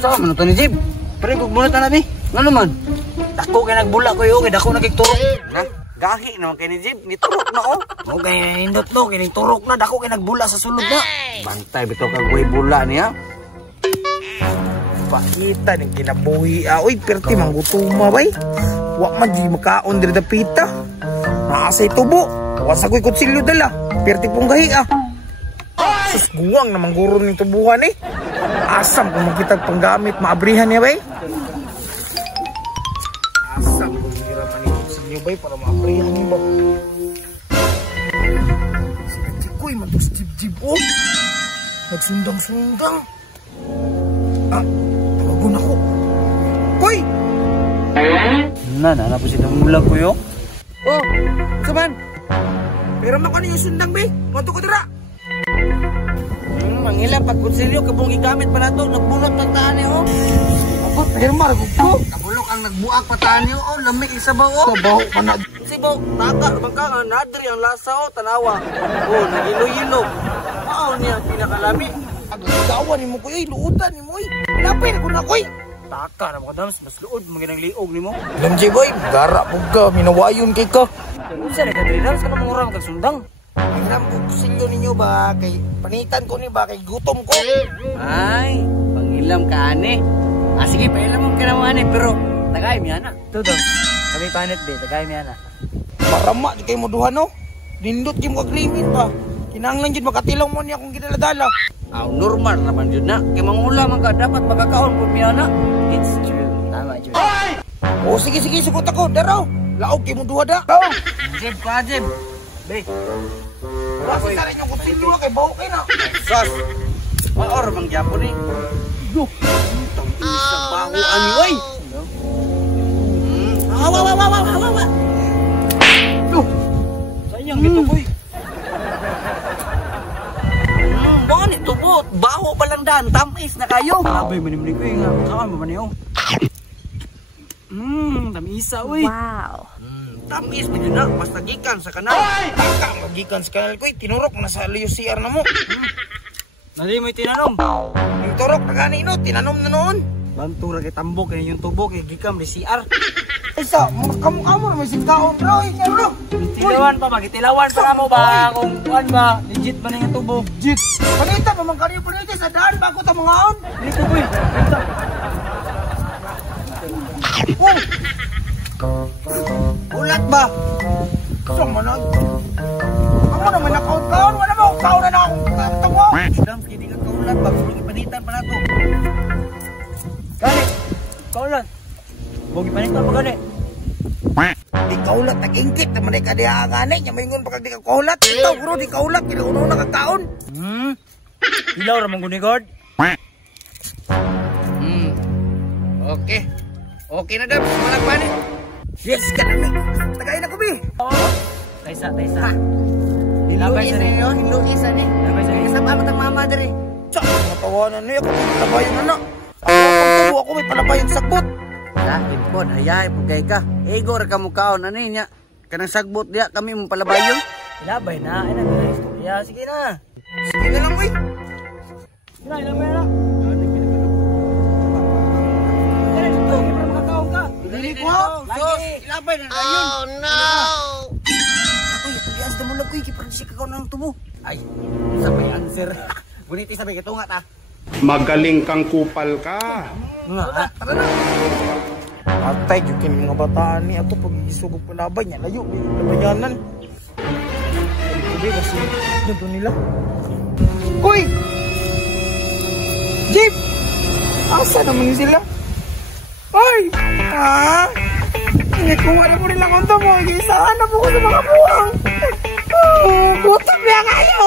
Saan man ito ni Jib? Pare, bugbunot na nabi. Nga naman? Dako kay nagbula ko yung, dako nagigturok. Na, gahi naman kay ni Jib, niturok na ko. Okay, nindot no, kiniturok na, dako kay nagbula sa sulod na. Bantay, bito kag way bula niya. Pakita ng kinabuhi. Uy, perti, manggutuma bay. Wak man, di makaon diri da pita. Naasay tubo. Wasagoy kutsilyo dala. Perti pong gahi Sus, guwang na mangguro ng tubuhan Asam kung magkitag panggamit, maabrihan niya bay. Asam kung hiraman ng kutsilyo bay para maabrihan niya ba. Sige-sikoy, mantos jib-jib nagsundang-sundang. Tawagon ako. Koy! Na po silang mulag ko yun. Oh, saman. Pero mako na yung sundang bay. Kanto ko dira. Mangilang pagkutsilyo, kabong igamit pa na ito. Nagbunot ng taan niyo. Abot, hermar ko. Nabulok ang nagbuak pa taan niyo. Lamig isabaw. Sabaw ka na. Sibaw, taka, bangka nga, nadri ang lasa tanawa. Nagilo-yilo. Maaw niya, pinakalami. Agawa ni mo ko luutan ni mo Lapay na ko na koy. Taka na mga dams, mas luod, maginang liog ni mo. Lamjay boy, gara po ka, minawayon kay ka. Unsa na ka dams, ka na mga orang kagsundang. Alam ko sinyo ninyo ba, kay panitan ko ni ba, kay gutom ko. Ay, pangilam ka ane. Sige, pailam mo ka naman ane, pero tagay mi ana. Tudong, kami panit be, tagay mi ana. Marama, di kayo mo duha no? Nindot kayo mo agreement ba? Kinanglan dyan, makatilaw mo niya kung ginala-dala. Normal naman yun na. Kaya mangula man ka, dapat makakaon po mi ana. It's true, tama yun. O sige, sugot ako, daraw. Laog kayo mo duha da. Jib ka, Jib. Be. Kasi na rin yung kutsilyo na kay Baho kayo na. Sos, maor bang Japon eh. Yo, itong isang bahuan niyo ay. Hawa. Yo, sayang ito boy. Bakit ito po? Baho pa lang daan, tamis na kayo. Abay, manimli ko yung saan mo man yun. Tamisa uy. Wow. Tamis na yun na, mas nagikan sa kanal. Taka, magikan sa kanal ko tinurok na sa liyo CR na mo. Nali mo yung tinanom. Yung turok na kanino, tinanom na noon. Bantura kay tambok, kaya yung tubo kay gikam ni CR. Isa, kamukha mo na may singkaon bro. Tilawan pa, magitilawan pa mo ba? Kung kuhan ba, legit ba na yung tubo? Legit. Panita, mamangkari po nito sa daan ba ako mga on? Dito boy. Ulat ba? Gusto mo na? Ako naman nakaon-kaon. Wala ba? Kaon na akong tawa. Dams, hindi ka kaulat. Bagulong ipanitan pa na to. Gani, kaulat. Bogi panitan pa gani. Di kaulat, nag-ingkit naman ay kadihanganin. Yamingon pa kag di ka kaulat. Ito bro, di kaulat. Kinuuno na kagkaon. Ilaw ramang gunigod. Okay. Okay na Dams, malagpan eh. Yes, ganun. Tagayin ako, Bi. Taysa. Labay sa rin yun. Hiluisa ni. Labay sa rin. Isa pa matang mama dari. Tsak, matawanan niya. Ako may palabayan na na. Ako may palabayan sagbot. Dahil po, hayay po gay ka. Igor ka mukhaon. Ano yun niya? Kanang sagbot diya, kami mong palabayo. Labay na. Ay, naging istorya. Sige na. Sige na lang, Bi. Sige na, ilabay na. Dili ko ha? Ilabay na yun. Oh no! Ako, itulias na mo lang ko. Ikipansik ako ng tubo. Ay, sabay answer. Guniti sabay kitunga ta. Magaling kang kupal ka. Nga, tara na. Atay, yung mga bataan ni ako pag isugog palaban niya. Layo, labayanan. Hindi kasi nito nila. Uy! Jeep! Asa naman sila? Ay! Hindi ko nga mo rin lang ang mo. Isahan na po ko sa mga buwang. Gutom niya kayo!